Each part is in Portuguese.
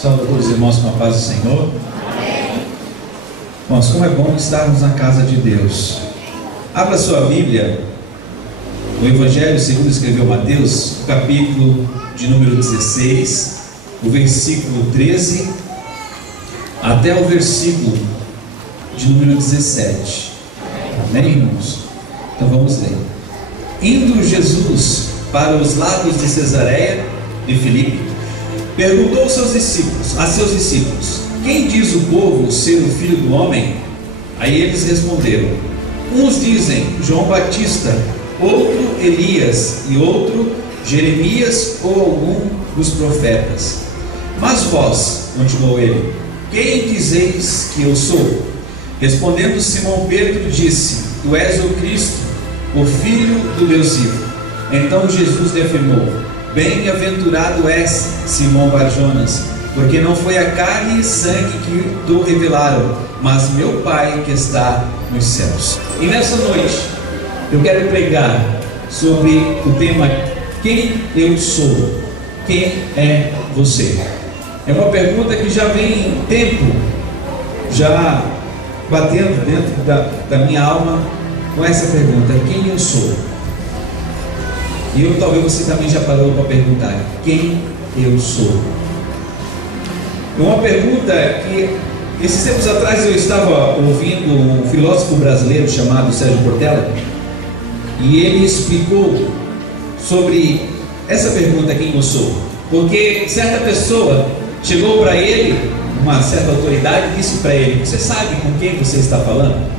Salve a todos os irmãos com a paz do Senhor. Amém. Irmãos, como é bom estarmos na casa de Deus. Abra sua Bíblia no Evangelho segundo escreveu Mateus, capítulo de número 16, o versículo 13 até o versículo de número 17. Amém, irmãos? Então vamos ler. Indo Jesus para os lados de Cesareia de Filipe, perguntou a seus discípulos: quem diz o povo ser o Filho do Homem? Aí eles responderam: uns dizem João Batista, outro Elias, e outro Jeremias ou algum dos profetas. Mas vós, continuou ele, quem dizeis que eu sou? Respondendo Simão Pedro disse: tu és o Cristo, o Filho do Deus vivo. Então Jesus lhe afirmou: bem-aventurado és, Simão Barjonas, porque não foi a carne e sangue que te revelaram, mas meu Pai que está nos céus. E nessa noite eu quero pregar sobre o tema: quem eu sou? Quem é você? É uma pergunta que já vem tempo já batendo dentro da minha alma com essa pergunta: quem eu sou? E talvez você também já parou para perguntar: quem eu sou? É uma pergunta que esses tempos atrás eu estava ouvindo um filósofo brasileiro chamado Sérgio Cortella, e ele explicou sobre essa pergunta: quem eu sou? Porque certa pessoa chegou para ele, uma certa autoridade, e disse para ele: você sabe com quem você está falando?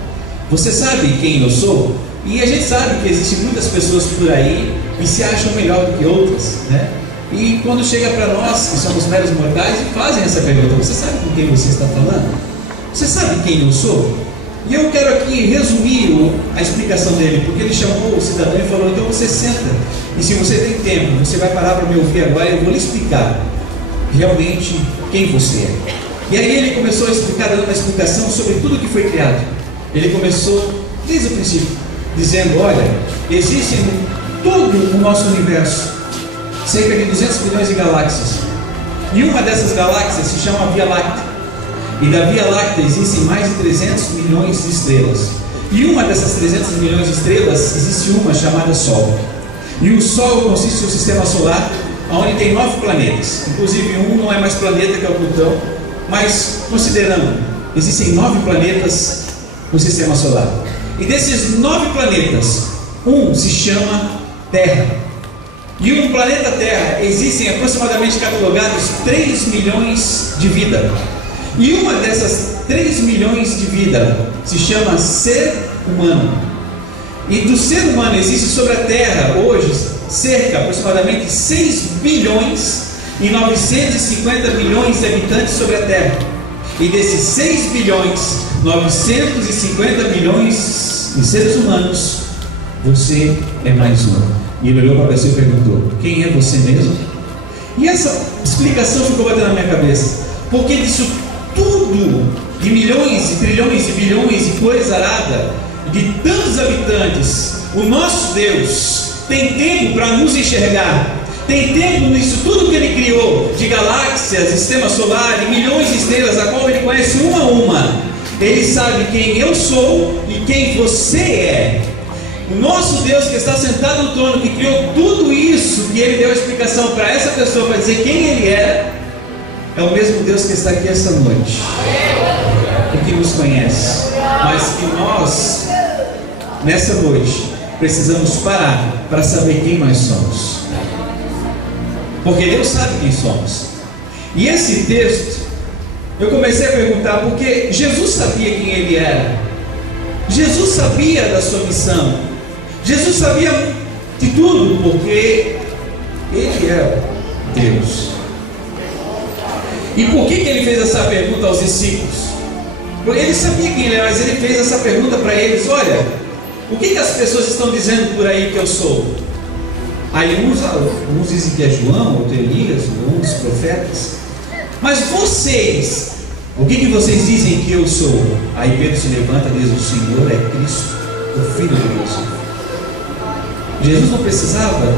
Você sabe quem eu sou? E a gente sabe que existem muitas pessoas por aí que se acham melhor do que outras, né? E quando chega para nós, que somos meros mortais, fazem essa pergunta: você sabe com quem você está falando? Você sabe quem eu sou? E eu quero aqui resumir a explicação dele, porque ele chamou o cidadão e falou: então você senta, e se você tem tempo, você vai parar para me ouvir agora, eu vou lhe explicar realmente quem você é. E aí ele começou a explicar, dando uma explicação sobre tudo que foi criado. Ele começou desde o princípio, dizendo: olha, existem em todo o nosso universo cerca de 200 milhões de galáxias, e uma dessas galáxias se chama Via Láctea, e da Via Láctea existem mais de 300 milhões de estrelas, e uma dessas 300 milhões de estrelas existe uma chamada Sol, e o Sol consiste no sistema solar, onde tem 9 planetas, inclusive um não é mais planeta, que é o Plutão, mas considerando, existem 9 planetas no sistema solar, e desses 9 planetas, um se chama Terra, e no planeta Terra existem aproximadamente catalogados 3 milhões de vida, e uma dessas 3 milhões de vida se chama ser humano, e do ser humano existe sobre a Terra hoje cerca aproximadamente 6 bilhões e 950 milhões de habitantes sobre a Terra, e desses 6 bilhões 950 milhões de seres humanos, você é mais um. E ele olhou para você e perguntou: quem é você mesmo? E essa explicação ficou batendo na minha cabeça, porque disso tudo, de milhões e trilhões e bilhões e coisa arada, de tantos habitantes, o nosso Deus tem tempo para nos enxergar, tem tempo nisso tudo que Ele criou, de galáxias, sistema solar, e milhões de estrelas, a qual Ele conhece uma a uma. Ele sabe quem eu sou e quem você é. O nosso Deus que está sentado no trono, que criou tudo isso, que Ele deu a explicação para essa pessoa, para dizer quem Ele era, é o mesmo Deus que está aqui essa noite, e que nos conhece, mas que nós, nessa noite, precisamos parar para saber quem nós somos, porque Deus sabe quem somos. E esse texto, eu comecei a perguntar, porque Jesus sabia quem Ele era, Jesus sabia da sua missão, Jesus sabia de tudo, porque Ele é Deus. E por que Ele fez essa pergunta aos discípulos? Porque Ele sabia quem Ele era, mas Ele fez essa pergunta para eles: olha, o que as pessoas estão dizendo por aí que eu sou? Aí uns dizem que é João, outro Elias, um dos profetas. Mas vocês, o que vocês dizem que eu sou? Aí Pedro se levanta e diz: o Senhor é Cristo, o Filho de Deus. Jesus não precisava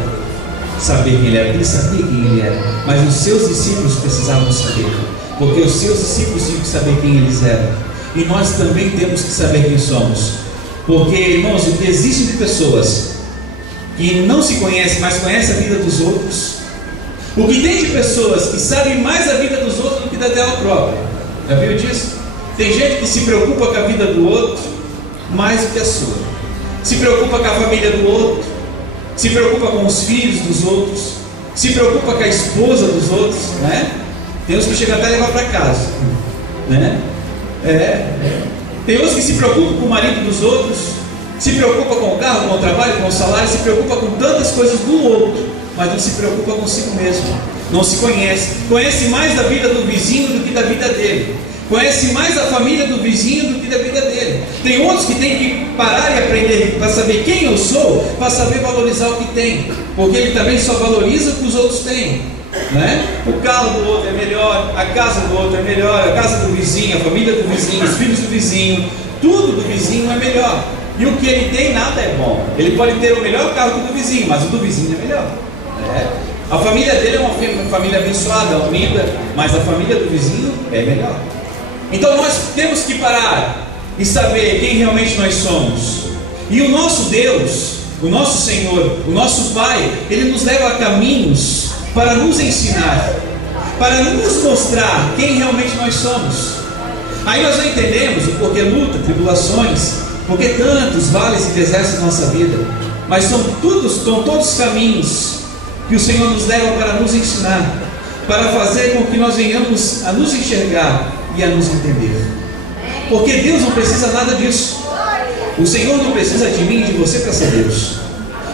saber quem ele era, ele sabia quem ele era, mas os seus discípulos precisavam saber, porque os seus discípulos tinham que saber quem eles eram, e nós também temos que saber quem somos, porque, irmãos, o que existe de pessoas que não se conhecem, mas conhecem a vida dos outros, o que tem de pessoas que sabem mais a vida dos outros do que da dela própria, já viu disso? Tem gente que se preocupa com a vida do outro mais do que a sua, se preocupa com a família do outro, se preocupa com os filhos dos outros, se preocupa com a esposa dos outros, né? Tem uns que chegam até a levar para casa, né? Tem uns que se preocupam com o marido dos outros, se preocupa com o carro, com o trabalho, com o salário, se preocupa com tantas coisas do outro, mas não se preocupa consigo mesmo, não se conhece mais da vida do vizinho do que da vida dele, conhece mais a família do vizinho do que da vida dele. Tem outros que têm que parar e aprender para saber quem eu sou, para saber valorizar o que tem, porque ele também só valoriza o que os outros têm, né? O carro do outro é melhor, a casa do outro é melhor, a casa do vizinho, a família do vizinho, os filhos do vizinho, tudo do vizinho é melhor, e o que ele tem nada é bom. Ele pode ter o melhor carro que o do vizinho, mas o do vizinho é melhor, né? A família dele é uma família abençoada, unida, mas a família do vizinho é melhor. Então nós temos que parar e saber quem realmente nós somos. E o nosso Deus, o nosso Senhor, o nosso Pai, Ele nos leva a caminhos para nos ensinar, para nos mostrar quem realmente nós somos. Aí nós não entendemos o porquê luta, tribulações, porque tantos vales e desertos na nossa vida, mas são todos caminhos que o Senhor nos leva para nos ensinar, para fazer com que nós venhamos a nos enxergar e a nos entender, porque Deus não precisa nada disso. O Senhor não precisa de mim e de você para ser Deus.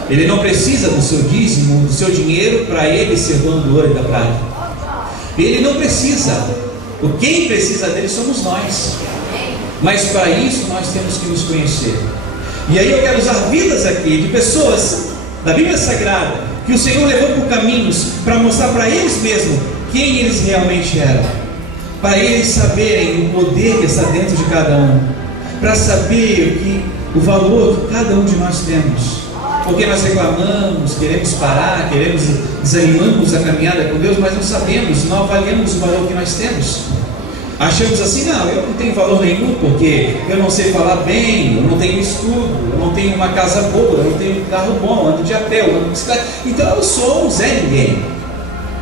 Ele não precisa do seu dízimo, do seu dinheiro para Ele ser dono do ouro e da prata. Ele não precisa. Quem precisa dele somos nós. Mas para isso nós temos que nos conhecer. E aí eu quero usar vidas aqui de pessoas da Bíblia Sagrada que o Senhor levou por caminhos para mostrar para eles mesmos quem eles realmente eram, para eles saberem o poder que está dentro de cada um, para saber o valor que cada um de nós temos, porque nós reclamamos, queremos parar, desanimamos a caminhada com Deus, mas não sabemos, não avaliamos o valor que nós temos. Achamos assim, não, eu não tenho valor nenhum, porque eu não sei falar bem, eu não tenho estudo, eu não tenho uma casa boa, eu não tenho um carro bom, ando de a pé, ando de bicicleta, então eu sou um Zé Ninguém.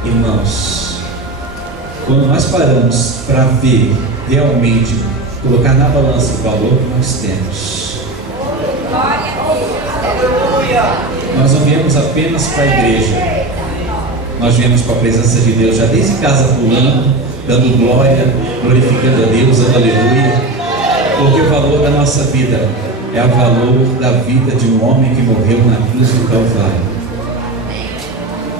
Irmãos, quando nós paramos para ver realmente, colocar na balança o valor que nós temos, nós não viemos apenas para a igreja, nós viemos para a presença de Deus, já desde casa pulando, dando glória, glorificando a Deus, dando aleluia, porque o valor da nossa vida é o valor da vida de um homem que morreu na cruz do Calvário.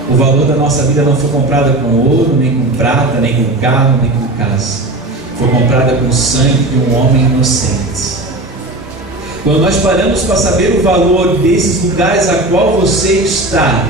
O valor da nossa vida não foi comprada com ouro, nem com prata, nem com carro, nem com casa. Foi comprada com o sangue de um homem inocente. Quando nós paramos para saber o valor desses lugares a qual você está,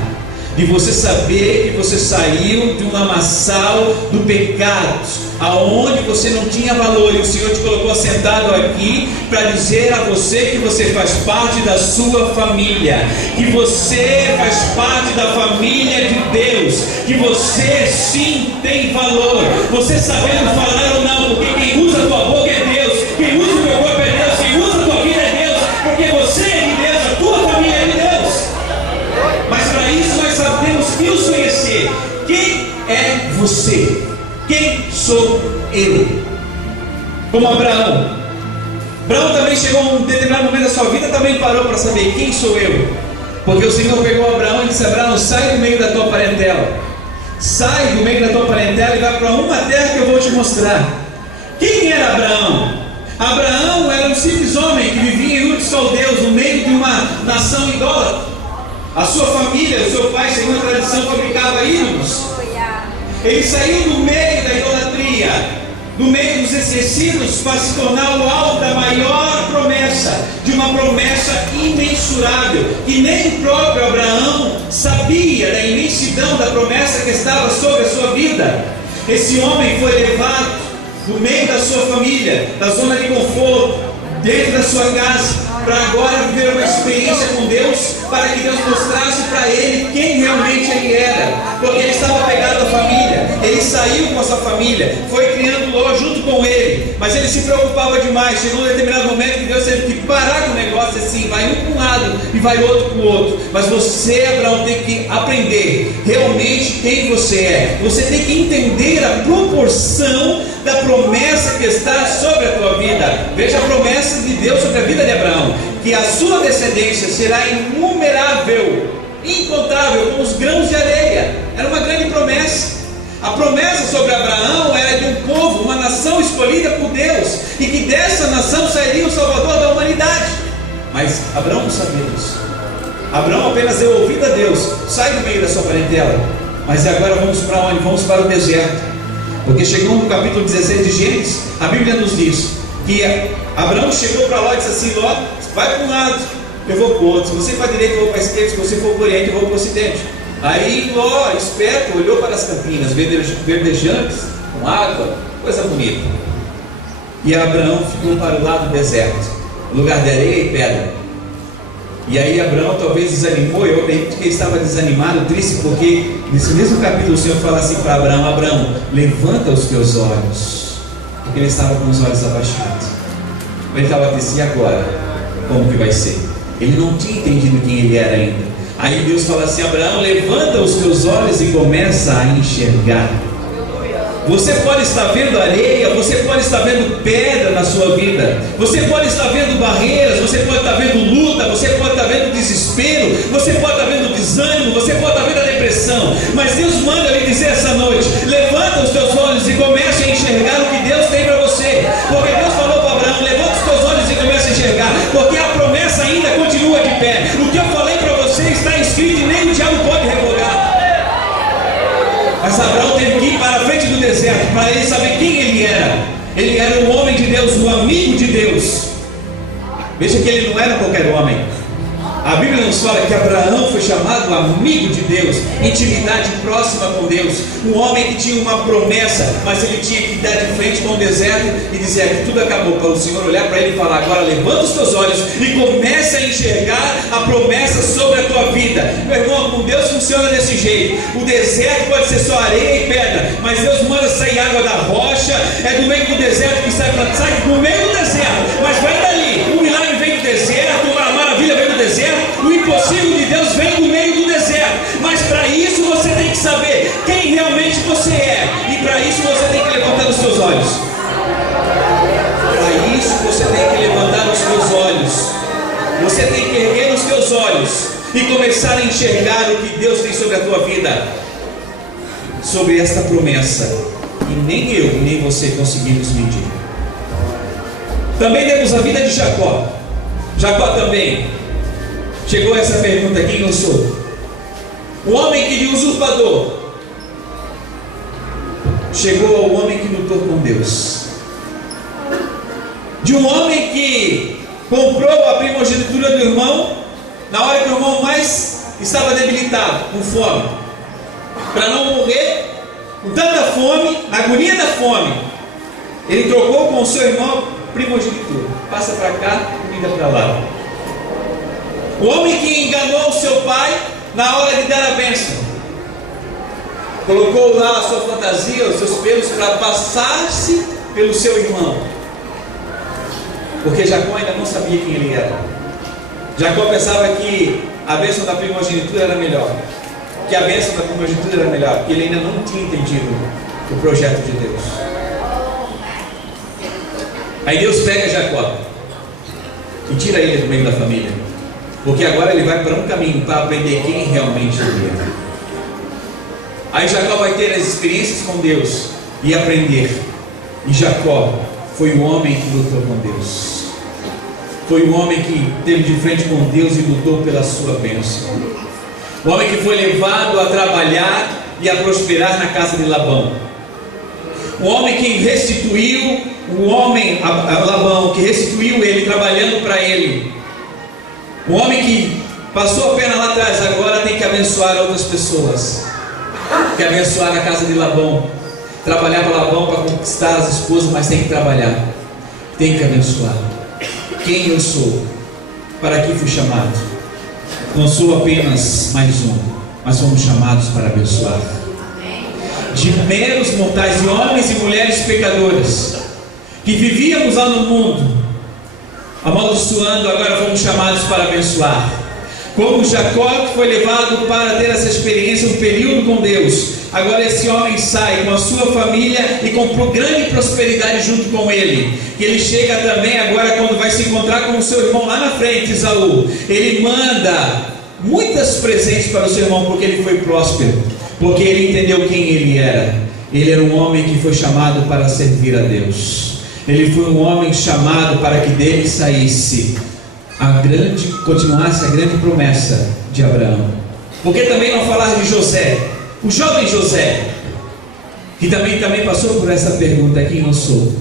de você saber que você saiu de um lamaçal do pecado, aonde você não tinha valor, e o Senhor te colocou sentado aqui para dizer a você que você faz parte da sua família, que você faz parte da família de Deus, que você sim tem valor, você sabendo falar ou não, porque quem usa a tua boca é Deus, quem usa o teu corpo é Deus, quem usa a tua vida é Deus, porque você é de Deus, a tua família é de Deus. Mas para isso nós sabemos que nos conhecer. Quem é você? Quem sou eu? Como Abraão. Abraão também chegou a um determinado momento da sua vida, também parou para saber quem sou eu. Porque o Senhor pegou Abraão e disse: Abraão, sai do meio da tua parentela. Sai do meio da tua parentela e vai para uma terra que eu vou te mostrar. Quem era Abraão? Abraão era um simples homem que vivia em Ur dos Caldeus, no meio de uma nação idólatra. A sua família, o seu pai, segundo a tradição, fabricava ídolos. Ele saiu do meio da idolatria, do meio dos esquecidos, para se tornar o alvo da maior promessa, de uma promessa imensurável, que nem o próprio Abraão sabia da imensidão da promessa que estava sobre a sua vida. Esse homem foi levado do meio da sua família, da zona de conforto, dentro da sua casa, para agora viver uma experiência com Deus, para que Deus mostrasse para ele quem realmente ele era, porque ele estava pegado à família, ele saiu com a sua família, foi criando Ló junto com ele, mas ele se preocupava demais. Chegou um determinado momento que Deus teve que parar com o negócio assim, vai um para um lado e vai outro para o outro. Mas você, Abraão, tem que aprender realmente quem você é. Você tem que entender a proporção da promessa que está sobre a tua vida. Veja a promessa de Deus sobre a vida de Abraão, que a sua descendência será inumerável, incontável, como os grãos de areia. Era uma grande promessa. A promessa sobre Abraão era de um povo, uma nação escolhida por Deus, e que dessa nação sairia o Salvador da humanidade. Mas Abraão não sabia disso. Abraão apenas deu ouvido a Deus: sai do meio da sua parentela. Mas agora vamos para onde? Vamos para o deserto. Porque chegou no capítulo 16 de Gênesis, a Bíblia nos diz que Abraão chegou para Ló e disse assim: Ló, vai para um lado, eu vou para o outro. Se você for para a direita, eu vou para a esquerda. Se você for para o oriente, eu vou para o ocidente. Aí Ló, esperto, olhou para as campinas verdejantes, com água, coisa bonita. E Abraão ficou para o lado do deserto, lugar de areia e pedra. E aí Abraão talvez desanimou. Eu acredito que ele estava desanimado, triste, porque nesse mesmo capítulo o Senhor fala assim para Abraão: Abraão, levanta os teus olhos. Porque ele estava com os olhos abaixados. Ele estava assim: e agora? Como que vai ser? Ele não tinha entendido quem ele era ainda. Aí Deus fala assim: Abraão, levanta os teus olhos e começa a enxergar. Você pode estar vendo areia, você pode estar vendo pedra na sua vida, você pode estar vendo barreiras, você pode estar vendo luta, você pode estar vendo desespero, você pode estar vendo desânimo, você pode estar vendo a depressão. Mas Deus manda lhe dizer essa noite: levanta os teus olhos e comece a enxergar o que Deus tem para você. Porque Deus falou para Abraão: levanta os teus olhos e comece a enxergar, porque a promessa ainda continua de pé. O que eu falei para você está escrito e nem o diabo pode revogar. Mas Abraão teve que ir para a frente do deserto para ele saber quem ele era. Ele era um homem de Deus, um amigo de Deus. Veja que ele não era qualquer homem. A Bíblia nos fala que Abraão foi chamado amigo de Deus, intimidade próxima com Deus, um homem que tinha uma promessa, mas ele tinha que dar de frente com o deserto e dizer que tudo acabou, para o Senhor olhar para ele e falar: agora levanta os teus olhos e comece a enxergar a promessa sobre a tua vida. Meu irmão, com Deus funciona desse jeito. O deserto pode ser só areia e pedra, mas Deus manda sair água da rocha. É do meio do deserto que sai no meio do deserto, mas vai dali. O milagre vem do deserto, a maravilha vem do deserto. O impossível de Deus vem do meio do deserto. Mas para isso você tem que saber quem realmente você é. E para isso você tem que levantar os seus olhos. Para isso você tem que levantar os seus olhos. Você tem que erguer os teus olhos e começar a enxergar o que Deus tem sobre a tua vida, sobre esta promessa. E nem eu e nem você conseguimos medir. Também temos a vida de Jacó. Jacó também chegou a essa pergunta: quem eu sou? O homem que de usurpador chegou ao homem que lutou com Deus. De um homem que comprou a primogenitura do irmão na hora que o irmão mais estava debilitado, com fome, para não morrer com tanta fome, na agonia da fome. Ele trocou com o seu irmão primogenitura. Passa para cá, comida para lá. O homem que enganou o seu pai na hora de dar a bênção, colocou lá a sua fantasia, os seus pelos, para passar-se pelo seu irmão, porque Jacó ainda não sabia quem ele era. Jacó pensava que a bênção da primogenitura era melhor, que a bênção da primogenitura era melhor, porque ele ainda não tinha entendido o projeto de Deus. Aí Deus pega Jacó e tira ele do meio da família, porque agora ele vai para um caminho para aprender quem realmente ele é. Aí Jacó vai ter as experiências com Deus e aprender. E Jacó foi o homem que lutou com Deus, foi o homem que teve de frente com Deus e lutou pela sua bênção, o homem que foi levado a trabalhar e a prosperar na casa de Labão, o homem que restituiu, o homem Labão, que restituiu ele trabalhando para ele. O homem que passou a perna lá atrás, agora tem que abençoar outras pessoas. Que abençoar na casa de Labão. Trabalhava Labão para conquistar as esposas, mas tem que trabalhar. Tem que abençoar. Quem eu sou? Para que fui chamado? Não sou apenas mais um, mas fomos chamados para abençoar. De meros mortais, de homens e mulheres pecadores, que vivíamos lá no mundo, amaldiçoando, agora fomos chamados para abençoar. Como Jacó, que foi levado para ter essa experiência, um período com Deus, agora esse homem sai com a sua família e com grande prosperidade junto com ele. E ele chega também agora, quando vai se encontrar com o seu irmão lá na frente, Esaú, ele manda muitos presentes para o seu irmão, porque ele foi próspero, porque ele entendeu quem ele era. Ele era um homem que foi chamado para servir a Deus. Ele foi um homem chamado para que dele saísse continuasse a grande promessa de Abraão. Porque também não falar de José, o jovem José, que também passou por essa pergunta: quem eu sou?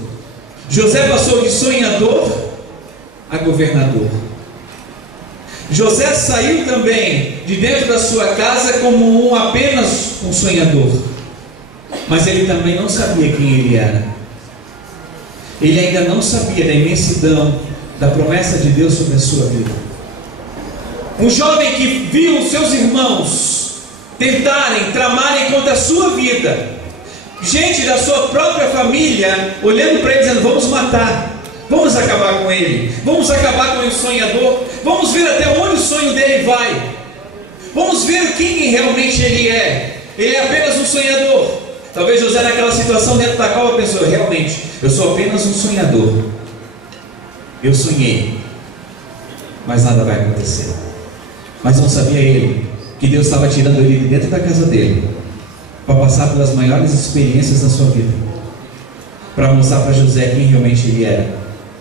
José passou de sonhador a governador. José saiu também de dentro da sua casa como apenas um sonhador, mas ele também não sabia quem ele era. Ele ainda não sabia da imensidão da promessa de Deus sobre a sua vida. Um jovem que viu os seus irmãos tentarem, tramarem contra a sua vida, gente da sua própria família olhando para ele dizendo: vamos matar, vamos acabar com ele, vamos acabar com o sonhador, vamos ver até onde o sonho dele vai, vamos ver quem realmente ele é apenas um sonhador. Talvez José, naquela situação dentro da cova, pensou: realmente, eu sou apenas um sonhador. Eu sonhei, mas nada vai acontecer. Mas não sabia ele que Deus estava tirando ele de dentro da casa dele para passar pelas maiores experiências da sua vida, para mostrar para José quem realmente ele era.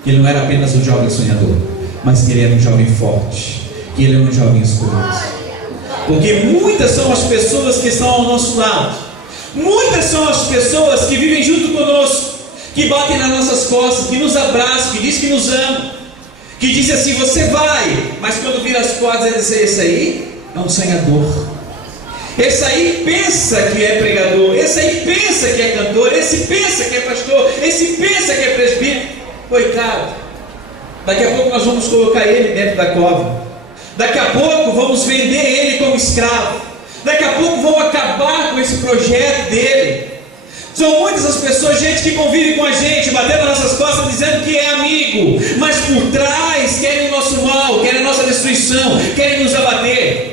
Que ele não era apenas um jovem sonhador, mas que ele era um jovem forte, que ele era um jovem escolhido. Porque muitas são as pessoas que estão ao nosso lado, muitas são as pessoas que vivem junto conosco, que batem nas nossas costas, que nos abraçam, que diz que nos ama, que diz assim: você vai, mas quando vira as costas, ele diz: esse aí é um sonhador, esse aí pensa que é pregador, esse aí pensa que é cantor, esse pensa que é pastor, esse pensa que é presbítero. Coitado, daqui a pouco nós vamos colocar ele dentro da cova, daqui a pouco vamos vender ele como escravo, daqui a pouco vamos acabar com esse projeto dele. São muitas as pessoas, gente que convive com a gente, batendo nas nossas costas, dizendo que é amigo, mas por trás querem o nosso mal, querem a nossa destruição, querem nos abater.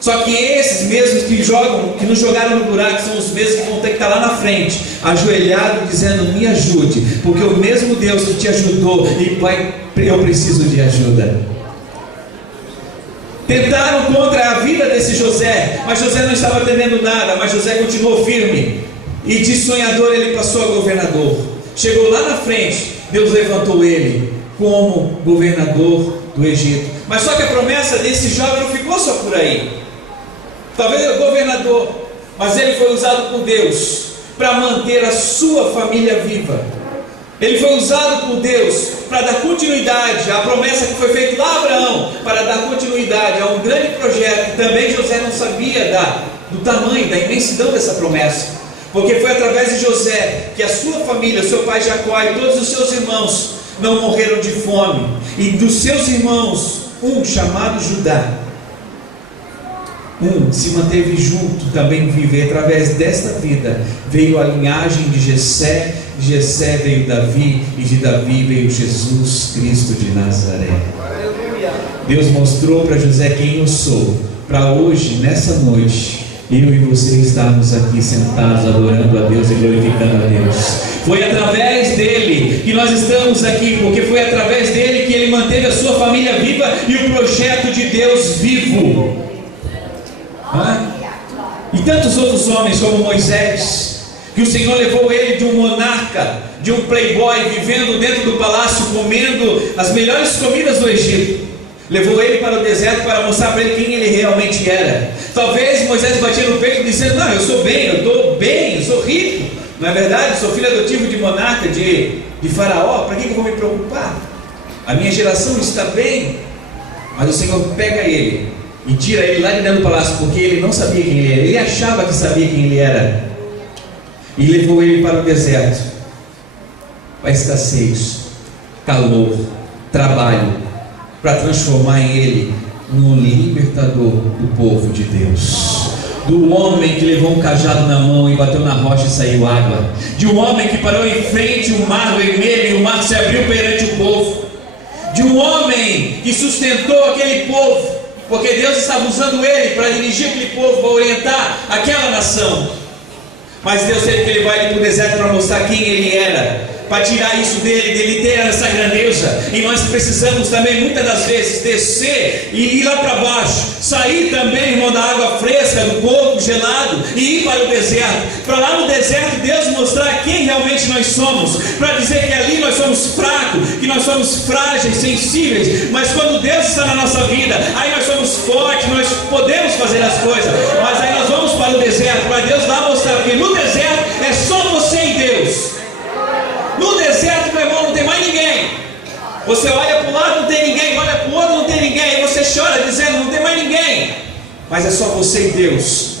Só que esses mesmos que nos jogaram no buraco, são os mesmos que vão ter que estar lá na frente, ajoelhado, dizendo: me ajude, porque o mesmo Deus que te ajudou, e Pai, eu preciso de ajuda. Tentaram contra a vida desse José, mas José não estava entendendo nada, mas José continuou firme. E de sonhador ele passou a governador. Chegou lá na frente, Deus levantou ele como governador do Egito. Mas só que a promessa desse jovem não ficou só por aí. Talvez ele governador, mas ele foi usado por Deus para manter a sua família viva. Ele foi usado por Deus para dar continuidade à promessa que foi feita lá a Abraão, para dar continuidade a um grande projeto que também José não sabia do tamanho, da imensidão dessa promessa. Porque foi através de José que a sua família, seu pai Jacó e todos os seus irmãos não morreram de fome. E dos seus irmãos, um chamado Judá, se manteve junto, também vive. E através desta vida veio a linhagem de Jessé, de Jessé veio Davi, e de Davi veio Jesus Cristo de Nazaré. Deus mostrou para José quem eu sou, para hoje, nessa noite, eu e você estarmos aqui sentados adorando a Deus e glorificando a Deus. Foi através dele que nós estamos aqui, porque foi através dele que ele manteve a sua família viva e o projeto de Deus vivo. E tantos outros homens como Moisés, que o Senhor levou ele de um monarca, de um playboy, vivendo dentro do palácio, comendo as melhores comidas do Egito. Levou ele para o deserto para mostrar para ele quem ele realmente era. Talvez Moisés batia no peito dizendo: não, eu sou bem, eu estou bem, eu sou rico. Não é verdade? Eu sou filho adotivo de monarca, de faraó. Para que eu vou me preocupar? A minha geração está bem. Mas o Senhor pega ele e tira ele lá de dentro do palácio, porque ele não sabia quem ele era. Ele achava que sabia quem ele era. E levou ele para o deserto, para escassez, calor, trabalho. para transformar ele no libertador do povo de Deus. Do homem que levou um cajado na mão e bateu na rocha e saiu água. De um homem que parou em frente ao mar vermelho e o mar se abriu perante o povo. De um homem que sustentou aquele povo, porque Deus estava usando ele para dirigir aquele povo, para orientar aquela nação. Mas Deus teve que levar ele para o deserto para mostrar quem ele era, para tirar isso dele ter essa grandeza. E nós precisamos também muitas das vezes descer e ir lá para baixo, sair também, irmão, da água fresca, do corpo gelado, e ir para o deserto, para lá no deserto Deus mostrar quem realmente nós somos, para dizer que ali nós somos fracos, que nós somos frágeis, sensíveis, mas quando Deus está na nossa vida, aí nós somos fortes, nós podemos fazer as coisas. Mas aí nós vamos para o deserto, para Deus lá mostrar, porque no deserto é só você e Deus. No deserto, meu irmão, não tem mais ninguém. Você olha para um lado, não tem ninguém, olha para o outro, não tem ninguém, aí você chora dizendo, não tem mais ninguém. Mas é só você e Deus,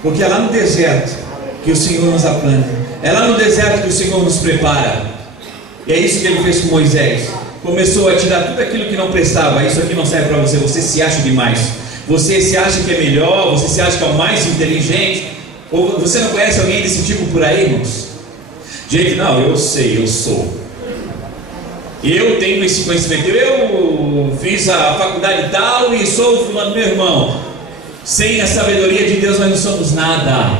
porque é lá no deserto que o Senhor nos aplanta, é lá no deserto que o Senhor nos prepara. E é isso que Ele fez com Moisés. Começou a tirar tudo aquilo que não prestava. Isso aqui não serve para você, você se acha demais, você se acha que é melhor, você se acha que é o mais inteligente. Ou você não conhece alguém desse tipo por aí, irmãos? Gente, não, eu sei, eu sou. Eu tenho esse conhecimento. Eu fiz a faculdade tal e sou fulano, meu irmão. Sem a sabedoria de Deus nós não somos nada.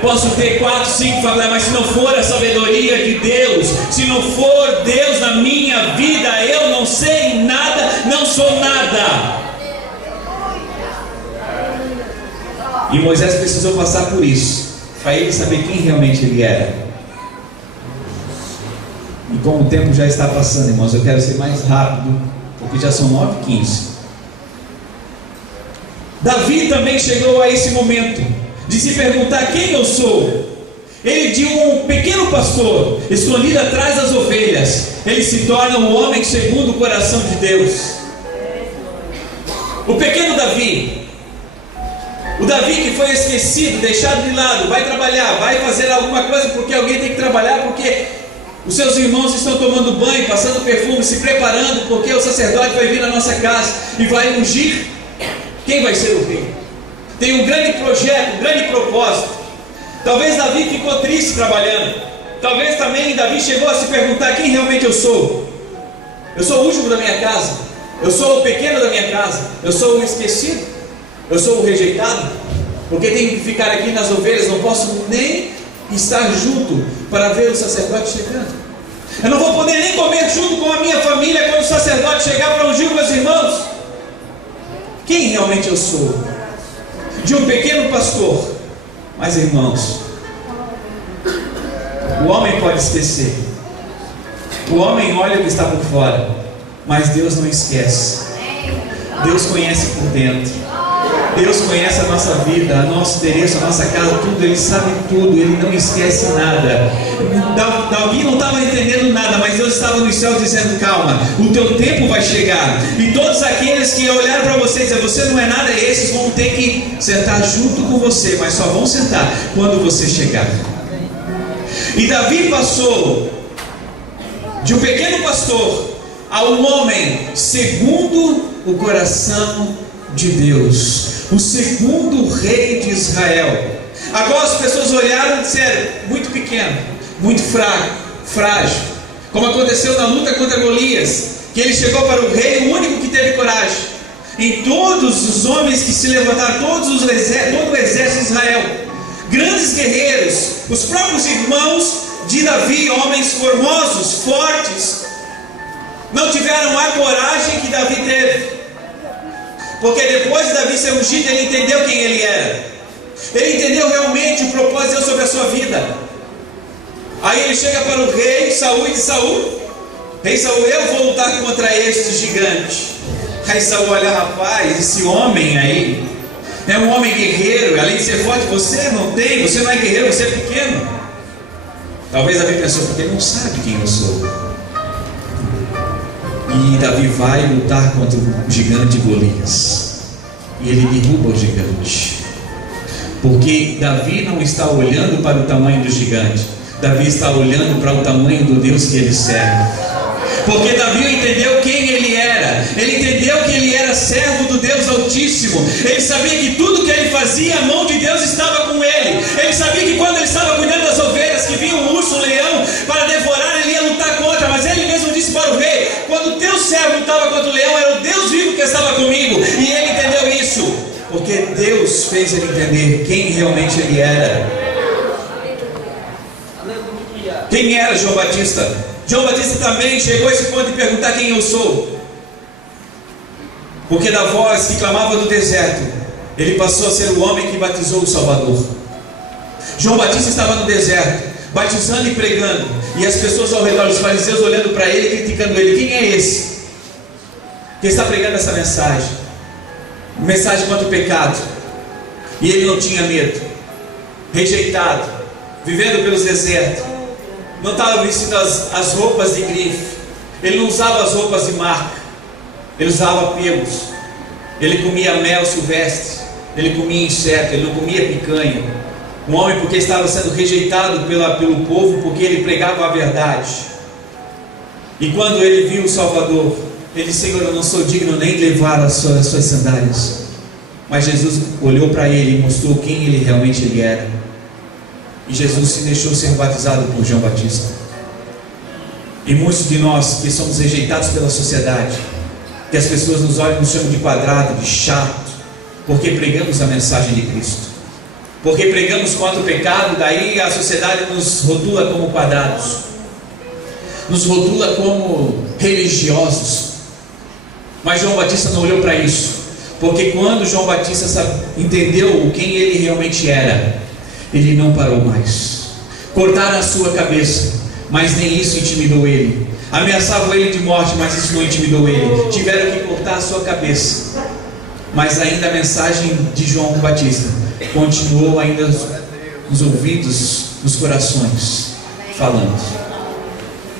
Posso ter 4, 5 faculdades, mas se não for a sabedoria de Deus, se não for Deus na minha vida, eu não sei nada, não sou nada. E Moisés precisou passar por isso, para ele saber quem realmente ele era. E como o tempo já está passando, irmãos, eu quero ser mais rápido, porque já são 9h15. Davi também chegou a esse momento de se perguntar quem eu sou. Ele, de um pequeno pastor escondido atrás das ovelhas, ele se torna um homem segundo o coração de Deus. O pequeno Davi, o Davi que foi esquecido, deixado de lado, vai trabalhar, vai fazer alguma coisa porque alguém tem que trabalhar, porque os seus irmãos estão tomando banho, passando perfume, se preparando, porque o sacerdote vai vir na nossa casa e vai ungir quem vai ser o rei. Tem um grande projeto, um grande propósito. Talvez Davi ficou triste trabalhando. Talvez também Davi chegou a se perguntar quem realmente eu sou. Eu sou o último da minha casa, eu sou o pequeno da minha casa, eu sou o esquecido, eu sou o rejeitado, porque tenho que ficar aqui nas ovelhas, não posso nem estar junto para ver o sacerdote chegando. Eu não vou poder nem comer junto com a minha família quando o sacerdote chegar para ungir meus irmãos. Quem realmente eu sou? De um pequeno pastor. Mas irmãos, o homem pode esquecer, o homem olha o que está por fora, mas Deus não esquece. Deus conhece por dentro. Deus conhece a nossa vida, o nosso endereço, a nossa casa, tudo. Ele sabe tudo, Ele não esquece nada. Davi não estava entendendo nada, mas Deus estava nos céus dizendo, calma, o teu tempo vai chegar. E todos aqueles que olharam para você e dizer, você não é nada, esses vão ter que sentar junto com você, mas só vão sentar quando você chegar. E Davi passou de um pequeno pastor a um homem segundo o coração de Deus, o segundo rei de Israel. Agora as pessoas olharam e disseram, muito pequeno, muito fraco, frágil, como aconteceu na luta contra Golias, que ele chegou para o rei, o único que teve coragem. Em todos os homens que se levantaram, todo o exército de Israel, grandes guerreiros, os próprios irmãos de Davi, homens formosos, fortes, não tiveram a coragem que Davi teve. Porque depois de Davi ser ungido, ele entendeu quem ele era. Ele entendeu realmente o propósito de Deus sobre a sua vida. Aí ele chega para o rei Saul e diz, rei Saul, eu vou lutar contra este gigante. Aí Saul olha, rapaz, esse homem aí é um homem guerreiro, além de ser forte, você não é guerreiro, você é pequeno. Talvez Davi pensou, porque ele não sabe quem eu sou. E Davi vai lutar contra o gigante Golias, e ele derruba o gigante, porque Davi não está olhando para o tamanho do gigante, Davi está olhando para o tamanho do Deus que ele serve. Porque Davi entendeu quem ele era. Ele entendeu que ele era servo do Deus Altíssimo. Ele sabia que tudo que ele fazia, a mão de Deus estava com ele. Ele sabia que quando ele estava cuidando das ovelhas, que vinha um urso, um leão para devorar, ele ia lutar contra. Mas ele mesmo disse para o rei: quando o teu servo lutava contra o leão, era o Deus vivo que estava comigo. E ele entendeu isso, porque Deus fez ele entender quem realmente ele era. Quem era João Batista? João Batista também chegou a esse ponto de perguntar quem eu sou. Porque da voz que clamava do deserto, ele passou a ser o homem que batizou o Salvador. João Batista estava no deserto, batizando e pregando, e as pessoas ao redor, os fariseus olhando para ele e criticando ele. Quem é esse que está pregando essa mensagem? Mensagem contra o pecado. E ele não tinha medo. Rejeitado, vivendo pelos desertos, não estava vestindo as roupas de grife. Ele não usava as roupas de marca. Ele usava pelos. Ele comia mel silvestre. Ele comia inseto. Ele não comia picanha. Um homem porque estava sendo rejeitado pelo povo, porque ele pregava a verdade. E quando ele viu o Salvador, ele disse: Senhor, eu não sou digno nem de levar as suas sandálias. Mas Jesus olhou para ele e mostrou quem ele realmente era. E Jesus se deixou ser batizado por João Batista. E muitos de nós que somos rejeitados pela sociedade, que as pessoas nos olham e nos chamam de quadrado, de chato, porque pregamos a mensagem de Cristo, porque pregamos contra o pecado. Daí a sociedade nos rotula como quadrados, nos rotula como religiosos. Mas João Batista não olhou para isso, porque quando João Batista entendeu quem ele realmente era, ele não parou mais. Cortaram a sua cabeça, mas nem isso intimidou ele. Ameaçavam ele de morte, mas isso não intimidou ele. Tiveram que cortar a sua cabeça, mas ainda a mensagem de João Batista continuou ainda nos ouvidos, nos corações, falando,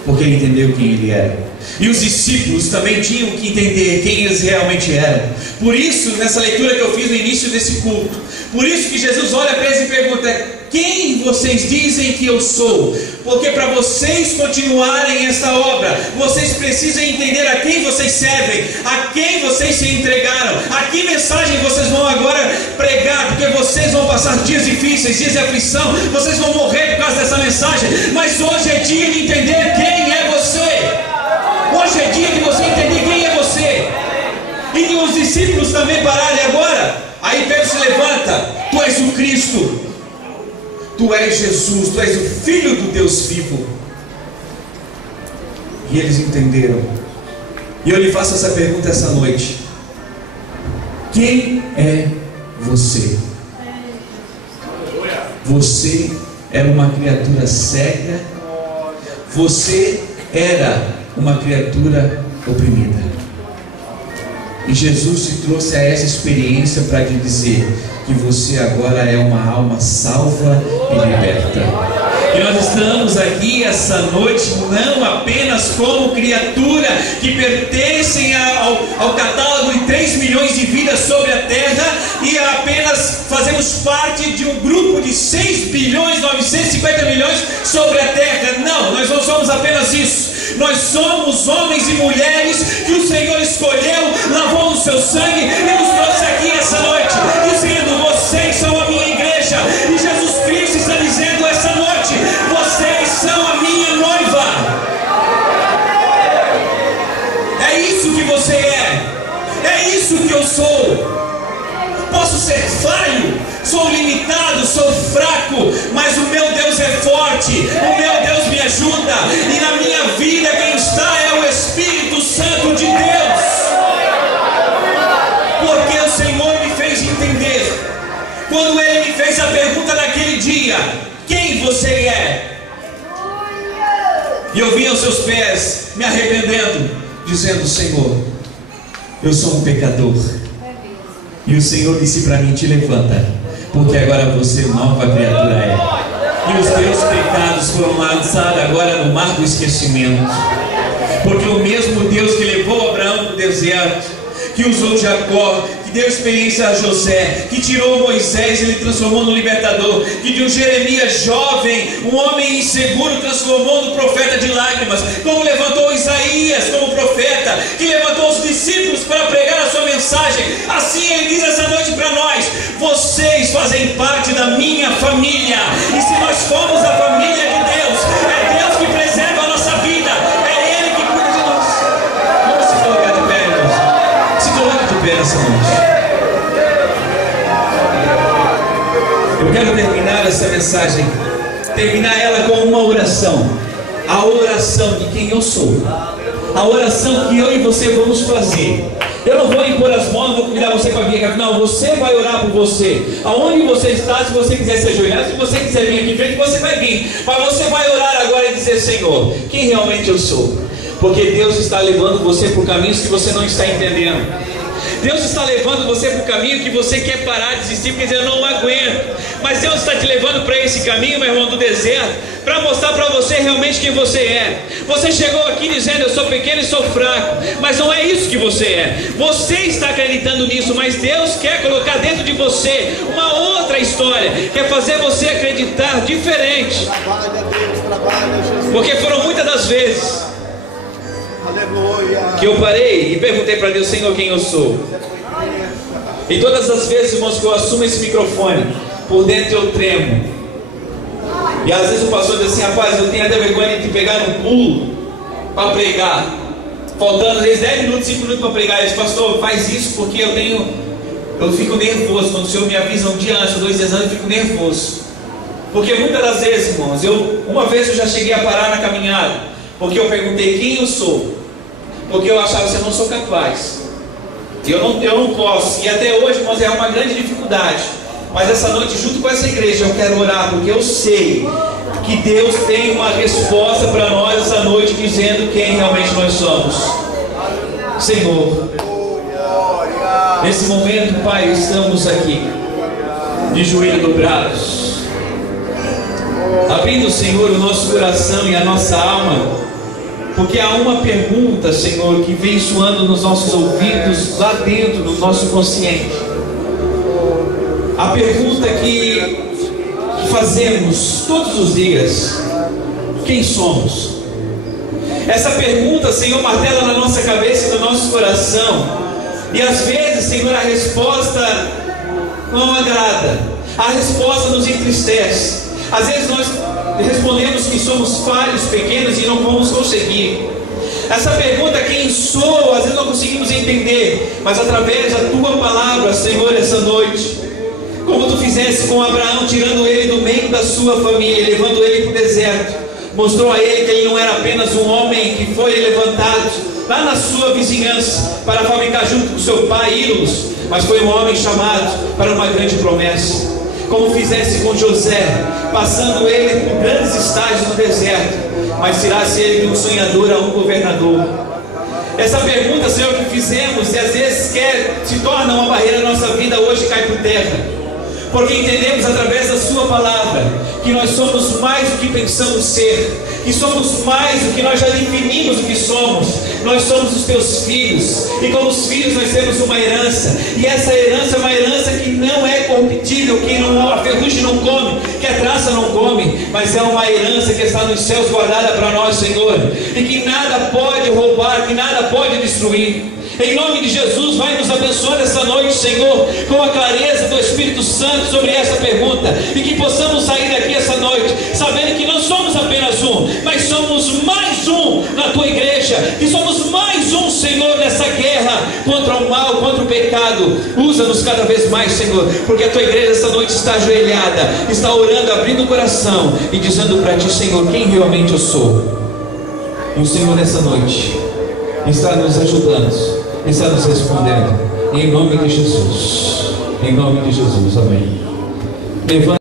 porque ele entendeu quem ele era. E os discípulos também tinham que entender quem eles realmente eram. Por isso, nessa leitura que eu fiz no início desse culto, por isso que Jesus olha para eles e pergunta: quem vocês dizem que eu sou? Porque para vocês continuarem esta obra, vocês precisam entender a quem vocês servem, a quem vocês se entregaram, a que mensagem vocês vão agora pregar, porque vocês vão passar dias difíceis, dias de aflição, vocês vão morrer por causa dessa mensagem. Mas hoje é dia de entender quem é você. Hoje é dia de você entender quem é você. E de os discípulos também pararem agora. Aí Pedro se levanta: tu és o Cristo, tu és Jesus, tu és o Filho do Deus vivo. E eles entenderam. E eu lhe faço essa pergunta essa noite: quem é você? Você era uma criatura cega. Você era uma criatura oprimida. E Jesus te trouxe a essa experiência para te dizer que você agora é uma alma salva e liberta. E nós estamos aqui essa noite não apenas como criatura que pertencem ao catálogo de 3 milhões de vidas sobre a terra, e apenas fazemos parte de um grupo de 6 bilhões 950 milhões sobre a terra. Não, nós não somos apenas isso. Nós somos homens e mulheres que o Senhor escolheu, lavou no seu sangue e nos trouxe aqui essa noite, dizendo: vocês são a minha igreja. E Jesus Cristo está dizendo essa noite: vocês são a minha noiva. É isso que você é isso que eu sou. Posso ser falho, sou limitado, sou fraco, mas o meu Deus é forte, o meu Deus me ajuda, e na minha vida quem está é o Espírito Santo de Deus, porque o Senhor me fez entender. Quando Ele me fez a pergunta naquele dia: quem você é? E eu vim aos seus pés, me arrependendo, dizendo: Senhor, eu sou um pecador. E o Senhor disse para mim: te levanta, porque agora você nova criatura é. E os teus pecados foram lançados agora no mar do esquecimento. Porque o mesmo Deus que levou Abraão no deserto, que usou Jacó, que deu experiência a José, que tirou Moisés e ele transformou no libertador, que de um Jeremias jovem, um homem inseguro, transformou no profeta de lágrimas, como levantou Isaías como profeta, que levantou os discípulos para pregar a sua mensagem. Assim ele diz essa noite para nós: vocês fazem parte da minha família, e se nós formos a família de Deus, é Deus que preserva a nossa vida, é Ele que cuida de nós. Vamos se colocar de pé, irmãos. Se coloque de pé nessa noite. Eu quero terminar essa mensagem, terminar ela com uma oração. A oração de quem eu sou, a oração que eu e você vamos fazer. Eu não vou impor as mãos, não vou convidar você para vir aqui. Não, você vai orar por você. Aonde você está, se você quiser se ajoelhar, se você quiser vir aqui em frente, você vai vir. Mas você vai orar agora e dizer: Senhor, quem realmente eu sou? Porque Deus está levando você por caminhos que você não está entendendo. Deus está levando você para o caminho que você quer parar, desistir, porque eu não aguento. Mas Deus está te levando para esse caminho, meu irmão, do deserto, para mostrar para você realmente quem você é. Você chegou aqui dizendo: eu sou pequeno e sou fraco, mas não é isso que você é. Você está acreditando nisso, mas Deus quer colocar dentro de você uma outra história, quer fazer você acreditar diferente. Porque foram muitas das vezes que eu parei e perguntei para Deus: Senhor, quem eu sou? E todas as vezes, irmãos, que eu assumo esse microfone, por dentro eu tremo. E às vezes o pastor diz assim: rapaz, eu tenho até vergonha de te pegar no pulo para pregar, faltando às vezes 10 minutos, 5 minutos para pregar. Eu disse: pastor, faz isso porque eu fico nervoso. Quando o Senhor me avisa um dia antes, 2 dias antes, eu fico nervoso. Porque muitas das vezes, irmãos, uma vez eu já cheguei a parar na caminhada, porque eu perguntei quem eu sou. Porque eu achava que eu não sou capaz, eu não posso. E até hoje, irmãos, é uma grande dificuldade. Mas essa noite, junto com essa igreja, eu quero orar, porque eu sei que Deus tem uma resposta para nós essa noite, dizendo quem realmente nós somos. Senhor, nesse momento, Pai, estamos aqui de joelhos dobrados, abrindo, Senhor, o nosso coração e a nossa alma, porque há uma pergunta, Senhor, que vem soando nos nossos ouvidos, lá dentro do nosso consciente. A pergunta que fazemos todos os dias: quem somos? Essa pergunta, Senhor, martela na nossa cabeça e no nosso coração. E às vezes, Senhor, a resposta não agrada, a resposta nos entristece. Às vezes nós respondemos que somos falhos, pequenos e não vamos conseguir. Essa pergunta, quem sou, às vezes não conseguimos entender, mas através da Tua palavra, Senhor, essa noite, como Tu fizeste com Abraão, tirando ele do meio da sua família, levando ele para o deserto, mostrou a ele que ele não era apenas um homem que foi levantado lá na sua vizinhança para fabricar junto com seu pai ídolos, mas foi um homem chamado para uma grande promessa. Como fizesse com José, passando ele por grandes estágios no deserto, mas tirasse ele de um sonhador a um governador. Essa pergunta, Senhor, que fizemos, e às vezes se torna uma barreira na nossa vida, hoje cai por terra. Porque entendemos através da Sua palavra que nós somos mais do que pensamos ser, que somos mais do que nós já definimos o que somos. Nós somos os Teus filhos, e como os filhos nós temos uma herança, e essa herança é uma herança que não é corruptível, que a ferrugem não come, que a traça não come, mas é uma herança que está nos céus guardada para nós, Senhor, e que nada pode roubar, que nada pode destruir. Em nome de Jesus, vai nos abençoar essa noite, Senhor, com a clareza do Espírito Santo sobre essa pergunta, e que possamos sair daqui essa noite sabendo que não somos apenas um, mas somos mais um na Tua igreja, que somos mais um, Senhor, nessa guerra contra o mal, contra o pecado. Usa-nos cada vez mais, Senhor, porque a Tua igreja essa noite está ajoelhada, está orando, abrindo o coração e dizendo para Ti: Senhor, quem realmente eu sou? E o Senhor nessa noite está nos ajudando, está nos respondendo, em nome de Jesus, amém. Levante